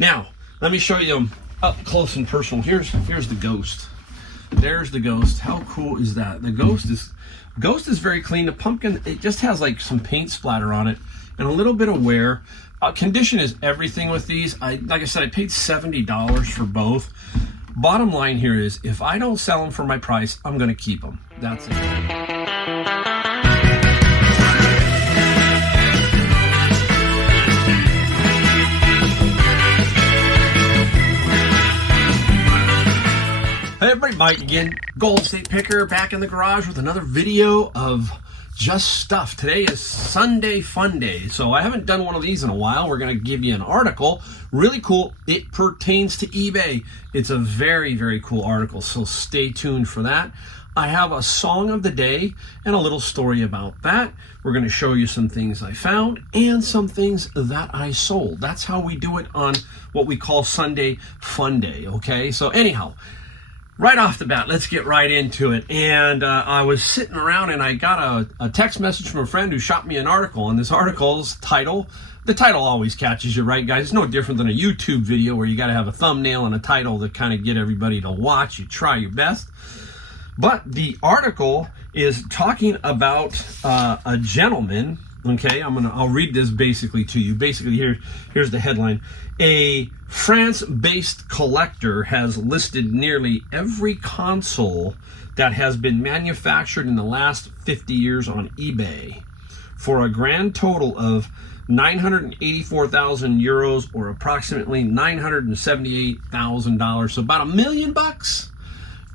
Now, let me show you them up close and personal. Here's the Ghost. There's the Ghost. How cool is that? The Ghost is very clean. The pumpkin, it just has like some paint splatter on it and a little bit of wear. Condition is everything with these. Like I said, I paid $70 for both. Bottom line here is, if I don't sell them for my price, I'm going to keep them. That's it. Hey everybody, Mike again, Golden State Picker, back in the garage with another video of just stuff. Today is Sunday Fun Day, so I haven't done one of these in a while. We're going to give you an article, really cool. It pertains to eBay. It's a very, very cool article, so stay tuned for that. I have a song of the day and a little story about that. We're going to show you some things I found and some things that I sold. That's how we do it on what we call Sunday Fun Day, okay? So anyhow, right off the bat, let's get right into it. And I was sitting around and I got a text message from a friend who shot me an article. And this article's title, the title always catches you, right, guys? It's no different than a YouTube video where you got to have a thumbnail and a title to kind of get everybody to watch. You try your best. But the article is talking about a gentleman. Okay, I'll read this basically to you. Basically, here's the headline. A France-based collector has listed nearly every console that has been manufactured in the last 50 years on eBay for a grand total of 984,000 euros, or approximately $978,000. So about $1 million bucks.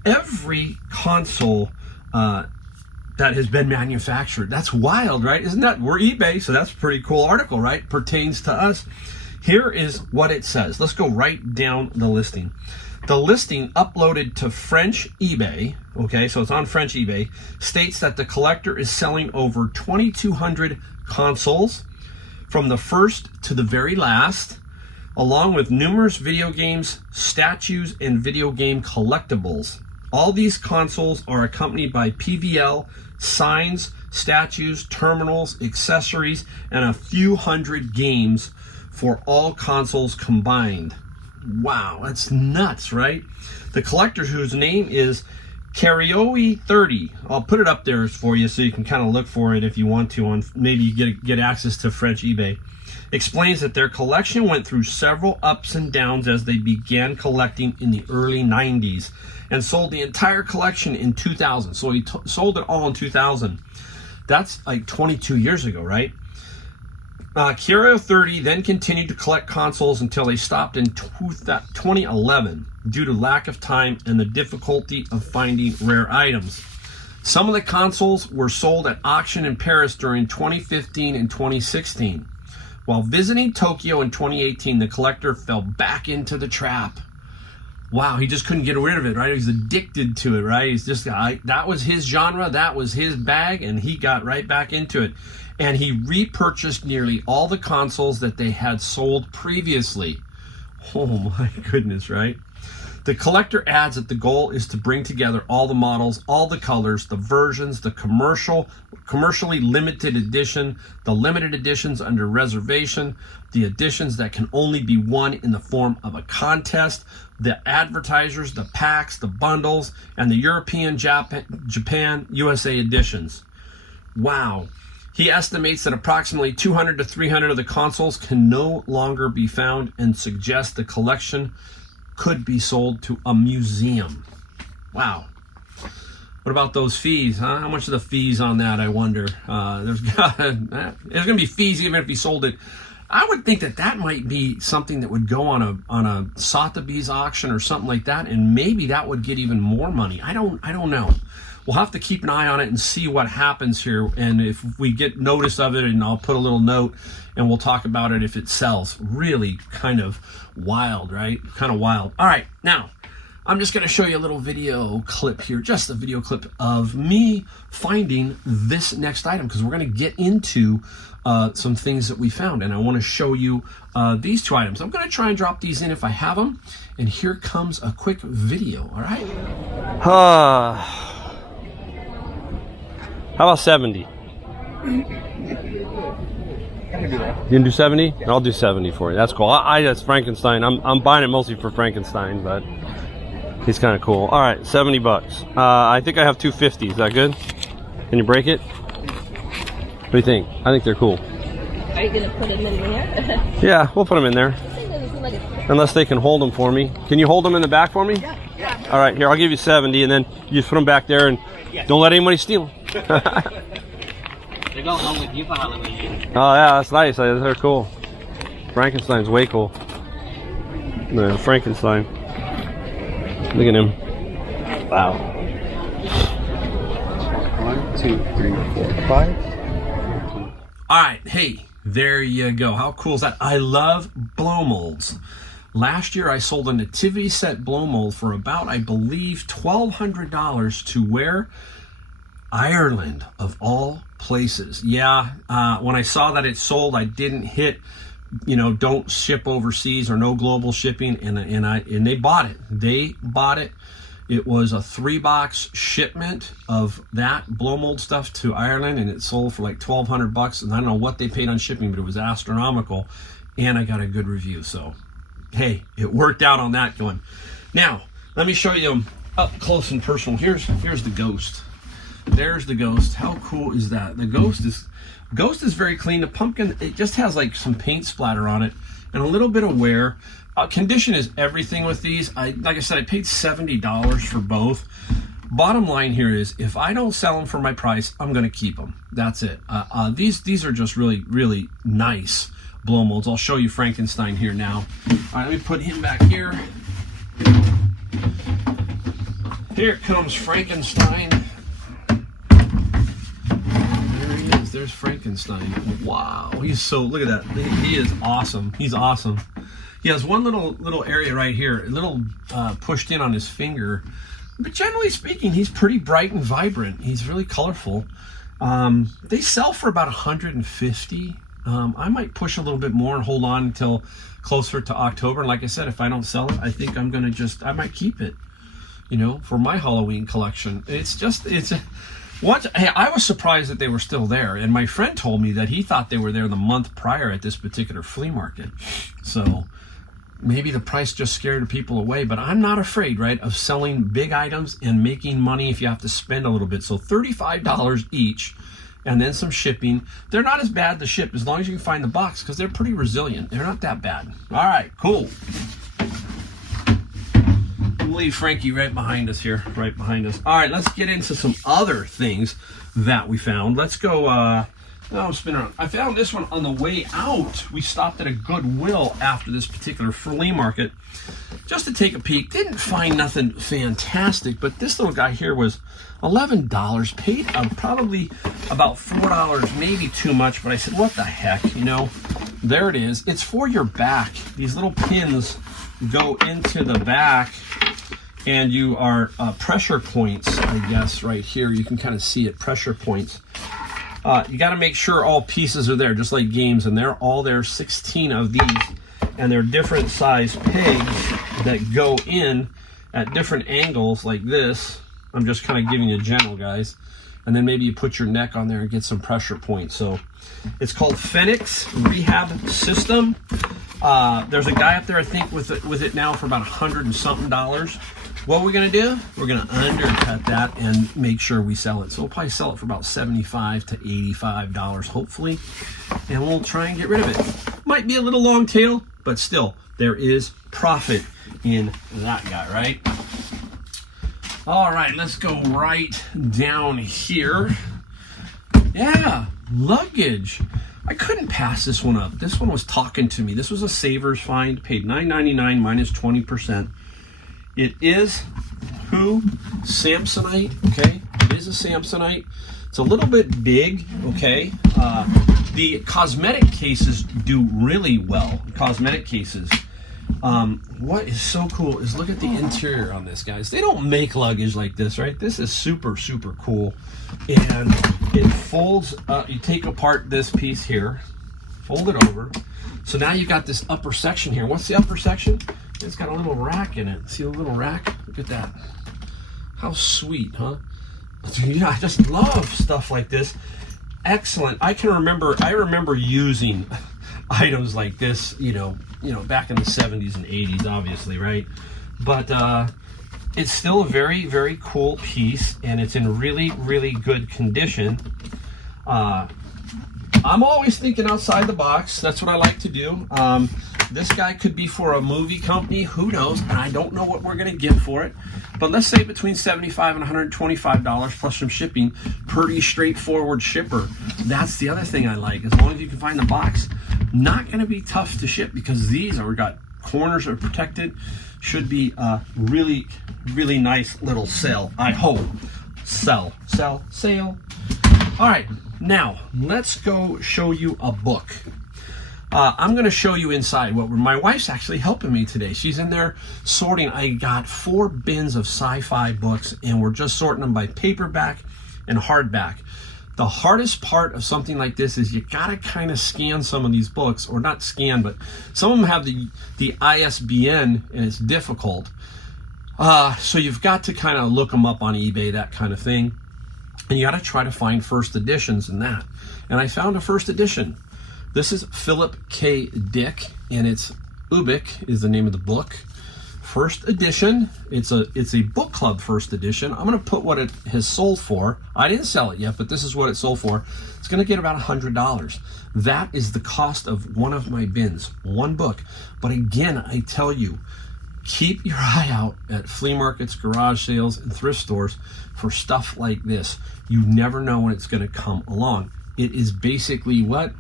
Every console that has been manufactured. That's wild, right? Isn't that? We're eBay, so that's a pretty cool article, right? Pertains to us. Here is what it says. Let's go right down the listing. The listing uploaded to French eBay, okay, so it's on French eBay, states that the collector is selling over 2,200 consoles from the first to the very last, along with numerous video games, statues, and video game collectibles. All these consoles are accompanied by PVL, signs, statues, terminals, accessories, and a few hundred games for all consoles combined. Wow, that's nuts, right? The collector, whose name is Carioe30, I'll put it up there for you so you can kind of look for it if you want to, on maybe you get access to French eBay, explains that their collection went through several ups and downs as they began collecting in the early 90s and sold the entire collection in 2000. So he sold it all in 2000. That's like 22 years ago, right? Carioe30 then continued to collect consoles until they stopped in 2011 due to lack of time and the difficulty of finding rare items. Some of the consoles were sold at auction in Paris during 2015 and 2016. While visiting Tokyo in 2018, the collector fell back into the trap. Wow, he just couldn't get rid of it, right? He's addicted to it, right? He's just, that was his genre, that was his bag, and he got right back into it. And he repurchased nearly all the consoles that they had sold previously. Oh my goodness, right? The collector adds that the goal is to bring together all the models, all the colors, the versions, the commercially limited edition, the limited editions under reservation, the editions that can only be won in the form of a contest, the advertisers, the packs, the bundles, and the European, Japan, USA editions. Wow. He estimates that approximately 200 to 300 of the consoles can no longer be found and suggests the collection could be sold to a museum. Wow. What about those fees, huh? How much are the fees on that, I wonder? There's going to be fees even if he sold it. I would think that might be something that would go on a Sotheby's auction or something like that, and maybe that would get even more money. I don't know. We'll have to keep an eye on it and see what happens here, and if we get notice of it, and I'll put a little note and we'll talk about it if it sells. Really kind of wild, right? Kind of wild. All right, now I'm just going to show you a little video clip here, just a video clip of me finding this next item, because we're going to get into some things that we found, and I want to show you these two items. I'm going to try and drop these in if I have them, and here comes a quick video. All right. How about 70? can do that. You can do 70? I'll do 70 for you. That's cool. That's Frankenstein. I'm buying it mostly for Frankenstein, but he's kind of cool. All right, 70 bucks. I think I have 250. Is that good? Can you break it? What do you think? I think they're cool. Are you going to put them in there? Yeah, we'll put them in there. Unless they can hold them for me. Can you hold them in the back for me? Yeah. All right, here, I'll give you 70, and then you just put them back there, and don't let anybody steal them. They go along with you for Halloween. Oh, yeah, that's nice. They're cool. Frankenstein's way cool. No, Frankenstein. Look at him. Wow. 1, 2, 3, 4, 5. All right, hey, there you go. How cool is that? I love blow molds. Last year, I sold a nativity set blow mold for about, I believe, $1,200 to where? Ireland, of all places. Yeah, when I saw that it sold, I didn't hit, don't ship overseas or no global shipping, and they bought it. They bought it. It was a 3-box shipment of that blow mold stuff to Ireland, and it sold for like $1,200 bucks. And I don't know what they paid on shipping, but it was astronomical, and I got a good review. So, hey, it worked out on that one. Now, let me show you up close and personal. Here's the ghost. There's the ghost. How cool is that? The ghost is very clean. The pumpkin, it just has like some paint splatter on it and a little bit of wear. Condition is everything with these. Like I said, I paid $70 for both. Bottom line here is, if I don't sell them for my price, I'm going to keep them. That's it. These are just really, really nice blow molds. I'll show you Frankenstein here now. All right, let me put him back here. Here comes Frankenstein. There's Frankenstein. Wow, look at that. He is awesome. He's awesome. He has one little area right here, a little pushed in on his finger. But generally speaking, he's pretty bright and vibrant. He's really colorful. They sell for about $150. I might push a little bit more and hold on until closer to October. And like I said, if I don't sell it, I think I'm gonna I might keep it, for my Halloween collection. Hey, I was surprised that they were still there, and my friend told me that he thought they were there the month prior at this particular flea market. So maybe the price just scared people away, but I'm not afraid, right, of selling big items and making money if you have to spend a little bit. So $35 each, and then some shipping. They're not as bad to ship as long as you can find the box, because they're pretty resilient. They're not that bad. All right, cool. We'll leave Frankie right behind us here, right behind us. All right, let's get into some other things that we found. Let's go, spin around. I found this one on the way out. We stopped at a Goodwill after this particular flea market just to take a peek. Didn't find nothing fantastic, but this little guy here was $11. Paid probably about $4, maybe too much, but I said, what the heck, There it is. It's for your back. These little pins go into the back, and you are pressure points, I guess, right here. You can kind of see it, pressure points. You got to make sure all pieces are there, just like games, and they're all there, 16 of these, and they're different size pegs that go in at different angles like this. I'm just kind of giving you a general, guys. And then maybe you put your neck on there and get some pressure points. So it's called Phoenix Rehab System. There's a guy up there, I think, with it now for about $100 and something. What we're gonna do, we're gonna undercut that and make sure we sell it. So we'll probably sell it for about $75 to $85, hopefully. And we'll try and get rid of it. Might be a little long tail, but still, there is profit in that guy, right? All right, let's go right down here. Yeah, luggage. I couldn't pass this one up. This one was talking to me. This was a Savers find, paid $9.99 minus 20%. It is Samsonite, okay? It is a Samsonite. It's a little bit big, okay? The cosmetic cases do really well. Cosmetic cases. What is so cool is look at the interior on this, guys. They don't make luggage like this, right? This is super, super cool. And it folds, you take apart this piece here, fold it over. So now you got this upper section here. What's the upper section? It's got a little rack in it. See the little rack? Look at that. How sweet, huh? Yeah, I just love stuff like this. excellent. I remember using items like this, back in the 70s and 80s, obviously, right? But it's still a very, very cool piece, and it's in really, really good condition. I'm always thinking outside the box. That's what I like to do. This guy could be for a movie company. Who knows? And I don't know what we're going to get for it. But let's say between $75 and $125 plus some shipping. Pretty straightforward shipper. That's the other thing I like. As long as you can find the box, not going to be tough to ship, because these are got corners are protected. Should be a really, really nice little sale. I hope. Sale. All right. Now, let's go show you a book. I'm going to show you inside. My wife's actually helping me today. She's in there sorting. I got 4 bins of sci-fi books, and we're just sorting them by paperback and hardback. The hardest part of something like this is you got to kind of scan some of these books, or not scan, but some of them have the ISBN, and it's difficult. So you've got to kind of look them up on eBay, that kind of thing. And you got to try to find first editions in that. And I found a first edition. This is Philip K. Dick, and it's Ubik is the name of the book. First edition. It's a book club first edition. I'm going to put what it has sold for. I didn't sell it yet, but this is what it sold for. It's going to get about $100. That is the cost of one of my bins, one book. But again, I tell you, keep your eye out at flea markets, garage sales, and thrift stores for stuff like this. You never know when it's going to come along. It is basically what?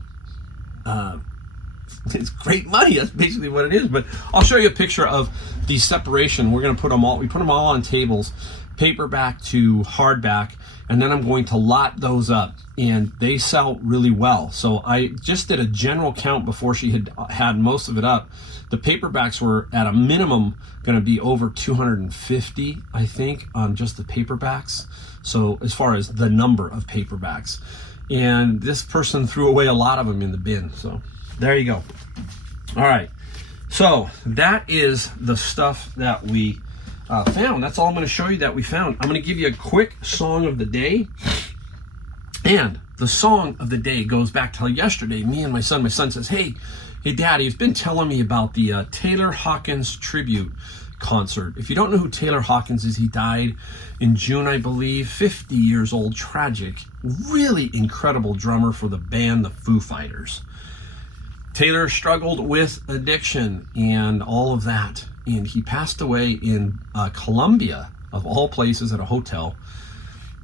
It's great money. That's basically what it is. But I'll show you a picture of the separation. We're going to put them all. We put them all on tables, paperback to hardback, and then I'm going to lot those up, and they sell really well. So I just did a general count before she had most of it up. The paperbacks were at a minimum going to be over 250, I think, on just the paperbacks. So as far as the number of paperbacks, and this person threw away a lot of them in the bin. So there you go. All right. So that is the stuff that we found. That's all I'm going to show you that we found. I'm going to give you a quick song of the day. And the song of the day goes back to yesterday. Me and my son says, hey, Daddy, you've been telling me about the Taylor Hawkins tribute concert. If you don't know who Taylor Hawkins is, he died in June, I believe, 50 years old, tragic, really incredible drummer for the band, the Foo Fighters. Taylor struggled with addiction and all of that, and he passed away in Colombia, of all places, at a hotel.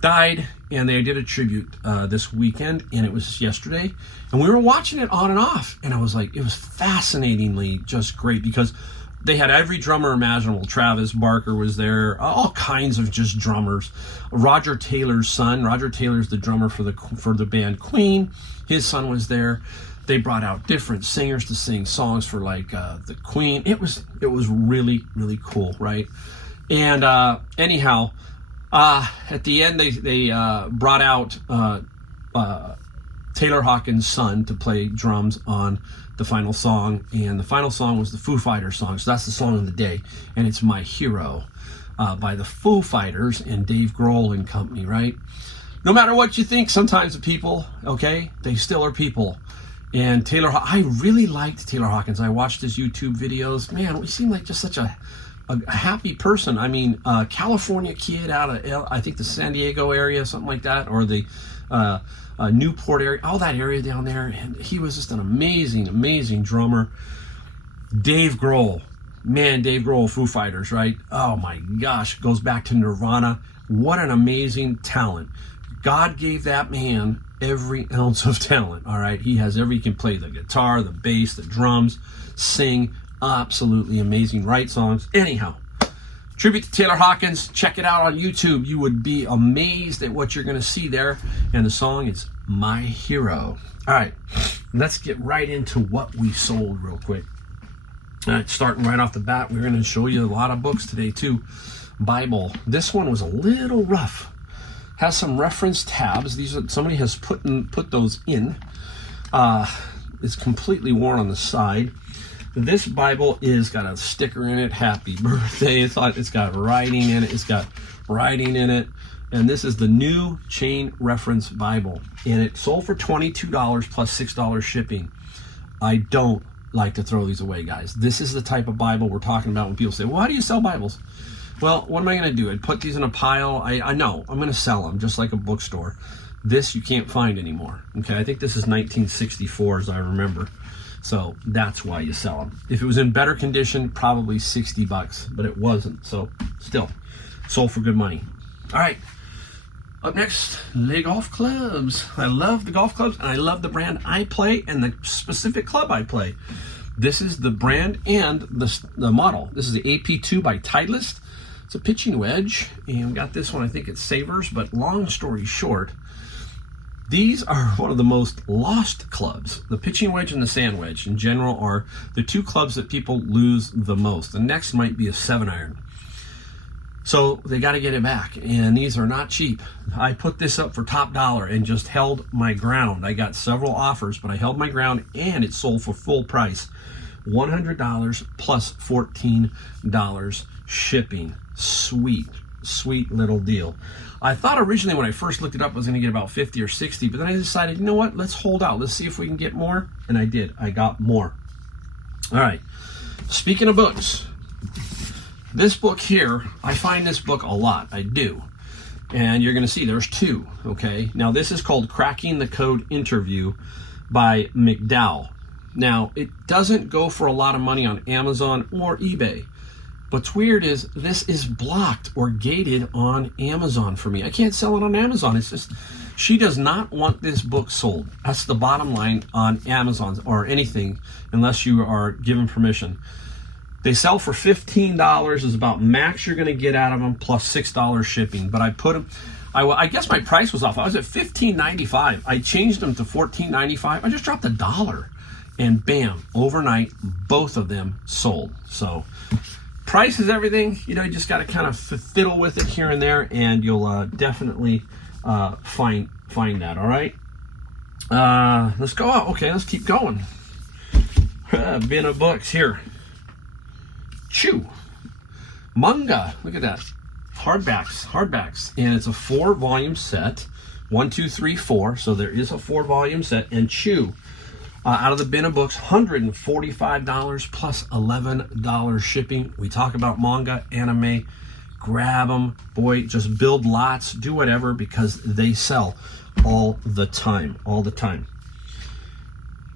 Died, and they did a tribute this weekend, and it was yesterday, and we were watching it on and off, and I was like, it was fascinatingly just great, because they had every drummer imaginable. Travis Barker was there, all kinds of just drummers. Roger Taylor's son, Roger Taylor's the drummer for the band Queen, his son was there. They brought out different singers to sing songs for the Queen. It was really, really cool, right? And anyhow, at the end they brought out Taylor Hawkins' son to play drums on the final song, and the final song was the Foo Fighters song. So that's the song of the day, and it's My Hero by the Foo Fighters and Dave Grohl and company, right? No matter what you think, sometimes the people, okay, they still are people. And I really liked Taylor Hawkins. I watched his YouTube videos. Man, he seemed like just such a happy person. I mean, California kid out of, I think, the San Diego area, something like that, or the Newport area, all that area down there. And he was just an amazing, amazing drummer. Dave Grohl. Man, Dave Grohl, Foo Fighters, right? Oh my gosh, goes back to Nirvana. What an amazing talent. God gave that man every ounce of talent, all right? He can play the guitar, the bass, the drums, sing, absolutely amazing, write songs. Anyhow, tribute to Taylor Hawkins. Check it out on YouTube. You would be amazed at what you're going to see there. And the song is My Hero. All right, let's get right into what we sold real quick. All right, starting right off the bat, we're going to show you a lot of books today too. Bible. This one was a little rough. Has some reference tabs. Somebody has put those in. It's completely worn on the side. This Bible got a sticker in it. Happy birthday. It's got writing in it. It's got writing in it. And this is the New Chain Reference Bible. And it sold for $22 plus $6 shipping. I don't like to throw these away, guys. This is the type of Bible we're talking about when people say, well, how do you sell Bibles? Well, what am I going to do? I'd put these in a pile. I know I'm going to sell them just like a bookstore. This you can't find anymore. Okay, I think this is 1964 as I remember. So that's why you sell them. If it was in better condition, probably $60, but it wasn't. So still, sold for good money. All right. Up next, Les Golf Clubs. I love the golf clubs, and I love the brand I play and the specific club I play. This is the brand and the model. This is the AP2 by Titleist. It's a pitching wedge, and we got this one, I think it's Savers, but long story short, these are one of the most lost clubs. The pitching wedge and the sand wedge in general are the two clubs that people lose the most. The next might be a 7-iron. So they got to get it back, and these are not cheap. I put this up for top dollar and just held my ground. I got several offers, but I held my ground, and it sold for full price. $100 plus $14 shipping. Sweet, sweet little deal. I thought originally when I first looked it up I was going to get about 50 or 60, but then I decided, you know what, let's hold out. Let's see if we can get more, and I did. I got more. All right, speaking of books, this book here, I find this book a lot. I do. And you're going to see there's two, okay? Now, this is called Cracking the Code Interview by McDowell. Now, it doesn't go for a lot of money on Amazon or eBay. What's weird is this is blocked or gated on Amazon for me. I can't sell it on Amazon. It's just, she does not want this book sold. That's the bottom line on Amazon or anything, unless you are given permission. They sell for $15 is about max you're going to get out of them, plus $6 shipping. But I put them, I guess my price was off. I was at $15.95. I changed them to $14.95. I just dropped $1, and bam, overnight, both of them sold. So price is everything. You know, you just got to kind of fiddle with it here and there, and you'll definitely find that. All right. Let's go out. Okay, let's keep going. Bin of books here. Chew. Manga. Look at that. Hardbacks. And it's a 4-volume set. 1, 2, 3, 4. So there is a 4-volume set. And Chew. Out of the bin of books, $145 plus $11 shipping. We talk about manga, anime. Grab them. Boy, just build lots. Do whatever, because they sell all the time. All the time.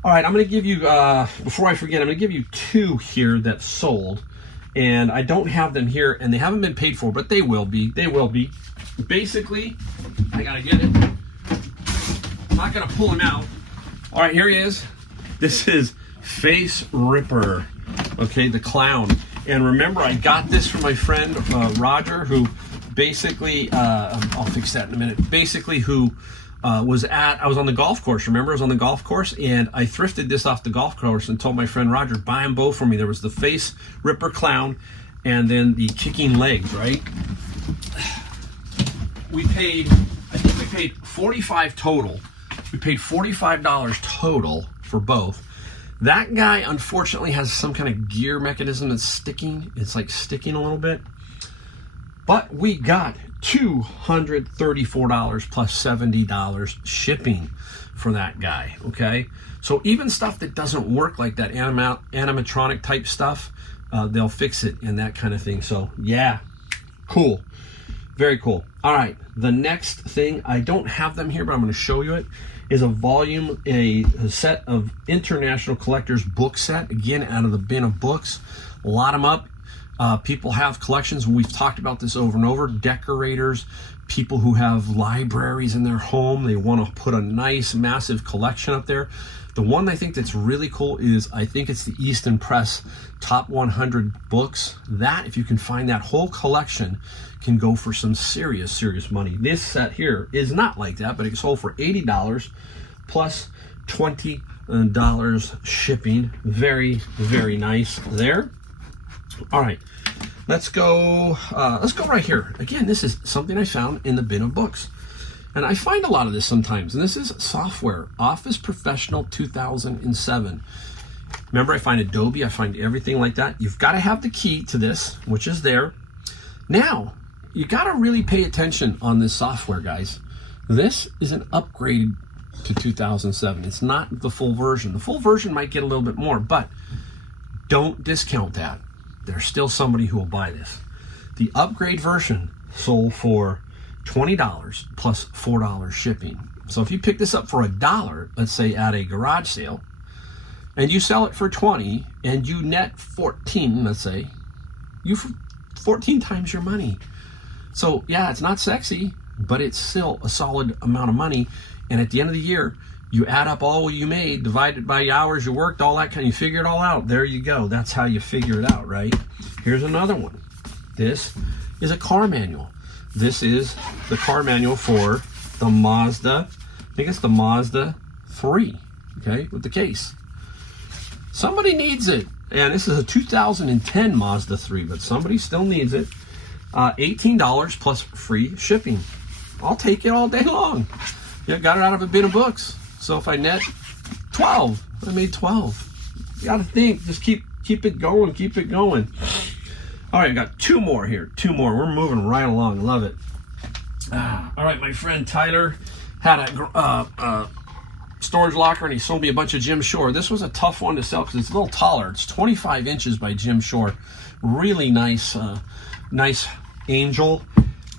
All right, I'm going to give you, before I forget, I'm going to give you 2 here that sold. And I don't have them here, and they haven't been paid for, but they will be. They will be. Basically, I got to get it. I'm not going to pull him out. All right, here he is. This is Face Ripper, okay, the clown. And remember, I got this from my friend Roger, who basically, I'll fix that in a minute, basically who I was on the golf course. Remember, I was on the golf course, and I thrifted this off the golf course and told my friend Roger, buy them both for me. There was the Face Ripper clown and then the kicking legs, right? I think we paid $45 total. We paid $45 total for both. That guy, unfortunately, has some kind of gear mechanism that's sticking. It's like sticking a little bit. But we got $234 plus $70 shipping for that guy, okay? So even stuff that doesn't work, like that animatronic type stuff, they'll fix it and that kind of thing. So yeah, cool. Very cool. All right, the next thing, I don't have them here, but I'm going to show you it, is a set of International Collectors book set, again, out of the bin of books. Lot them up. People have collections. We've talked about this over and over. Decorators, people who have libraries in their home, they want to put a nice, massive collection up there. The one I think that's really cool is, I think it's the Easton Press Top 100 Books. That, if you can find that whole collection, can go for some serious, serious money. This set here is not like that, but it sold for $80 plus $20 shipping. Very, very nice there. All right, let's go right here. Again, this is something I found in the bin of books. And I find a lot of this sometimes. And this is software, Office Professional 2007. Remember, I find Adobe, I find everything like that. You've got to have the key to this, which is there. Now, you got to really pay attention on this software, guys. This is an upgrade to 2007. It's not the full version. The full version might get a little bit more, but don't discount that. There's still somebody who will buy this. The upgrade version sold for $20 plus $4 shipping. So if you pick this up for $1, let's say at a garage sale, and you sell it for 20 and you net 14, let's say, you 14 times your money. So yeah, it's not sexy, but it's still a solid amount of money. And at the end of the year, you add up all you made, divided by hours you worked, all that kind, you figure it all out. There you go. That's how you figure it out, right? Here's another one. This is a car manual. This is the car manual for the Mazda, I think it's the Mazda 3, okay, with the case. Somebody needs it. And this is a 2010 Mazda 3, but somebody still needs it. $18 plus free shipping. I'll take it all day long. Yeah, got it out of a bin of books. So if I net 12, I made 12. You gotta think, just keep it going, keep it going. All right, I got two more here, two more. We're moving right along, love it. All right, my friend Tyler had a storage locker and he sold me a bunch of Jim Shore. This was a tough one to sell because it's a little taller. It's 25 inches by Jim Shore. Really nice, nice Angel,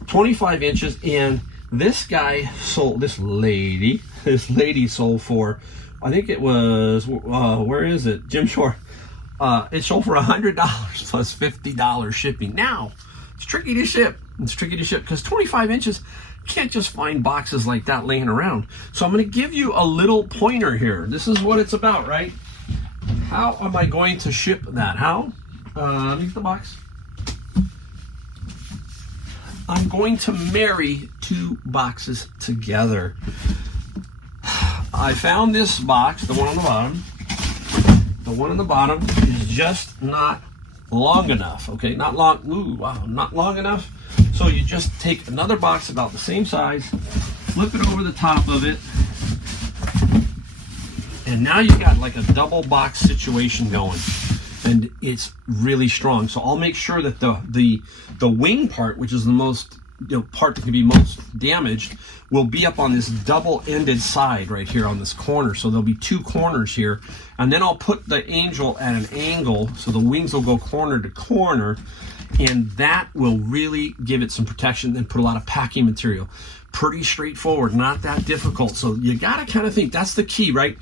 25 inches. And this guy sold, this lady sold for, I think it was, where is it? Jim Shore. It sold for $100 plus $50 shipping. Now, it's tricky to ship. It's tricky to ship because 25 inches, you can't just find boxes like that laying around. So I'm going to give you a little pointer here. This is what it's about, right? How am I going to ship that? How? Let me get the box. I'm going to marry two boxes together. I found this box, the one on the bottom. The one on the bottom is just not long enough, okay? Not long, ooh, wow, not long enough. So you just take another box about the same size, flip it over the top of it, and now you've got like a double box situation going. And it's really strong. So I'll make sure that the wing part, which is the most, part that can be most damaged, will be up on this double-ended side right here on this corner. So there'll be two corners here. And then I'll put the Angel at an angle so the wings will go corner to corner. And that will really give it some protection and put a lot of packing material. Pretty straightforward, not that difficult. So you got to kind of think, that's the key, right?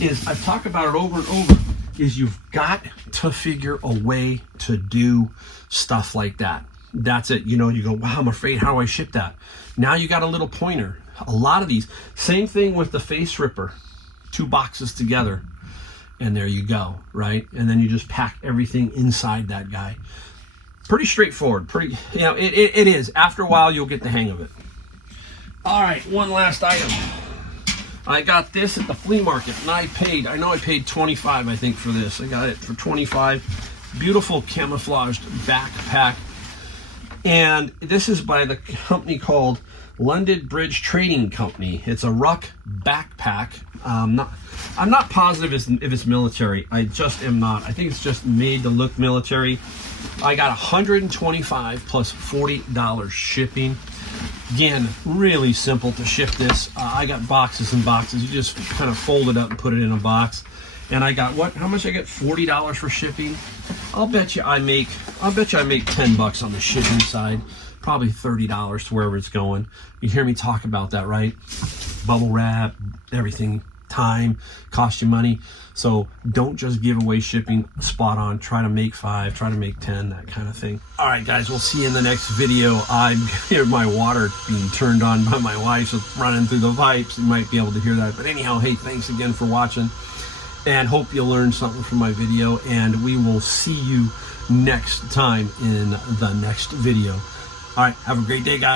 Is I've talked about it over and over, is you've got to figure a way to do stuff like that. That's it. You go, wow, I'm afraid, how do I ship that? Now you got a little pointer. A lot of these. Same thing with the face ripper. Two boxes together. And there you go, right? And then you just pack everything inside that guy. Pretty straightforward. Pretty, it is. After a while, you'll get the hang of it. All right, one last item. I got this at the flea market, and I know I paid $25, I think, for this. I got it for $25. Beautiful camouflaged backpack. And this is by the company called London Bridge Trading Company. It's a ruck backpack. I'm not positive if it's military. I just am not. I think it's just made to look military. I got $125 plus $40 shipping. Again, really simple to ship this. I got boxes and boxes. You just kind of fold it up and put it in a box. And I got how much I get? $40 for shipping. I'll bet you I make 10 bucks on the shipping side. Probably $30 to wherever it's going. You hear me talk about that, right? Bubble wrap, everything, time, cost you money. So don't just give away shipping spot on. Try to make 5, try to make 10, that kind of thing. All right, guys, we'll see you in the next video. I'm hear my water being turned on by my wife, so running through the pipes. You might be able to hear that. But anyhow, hey, thanks again for watching. And hope you learned something from my video. And we will see you next time in the next video. All right, have a great day, guys.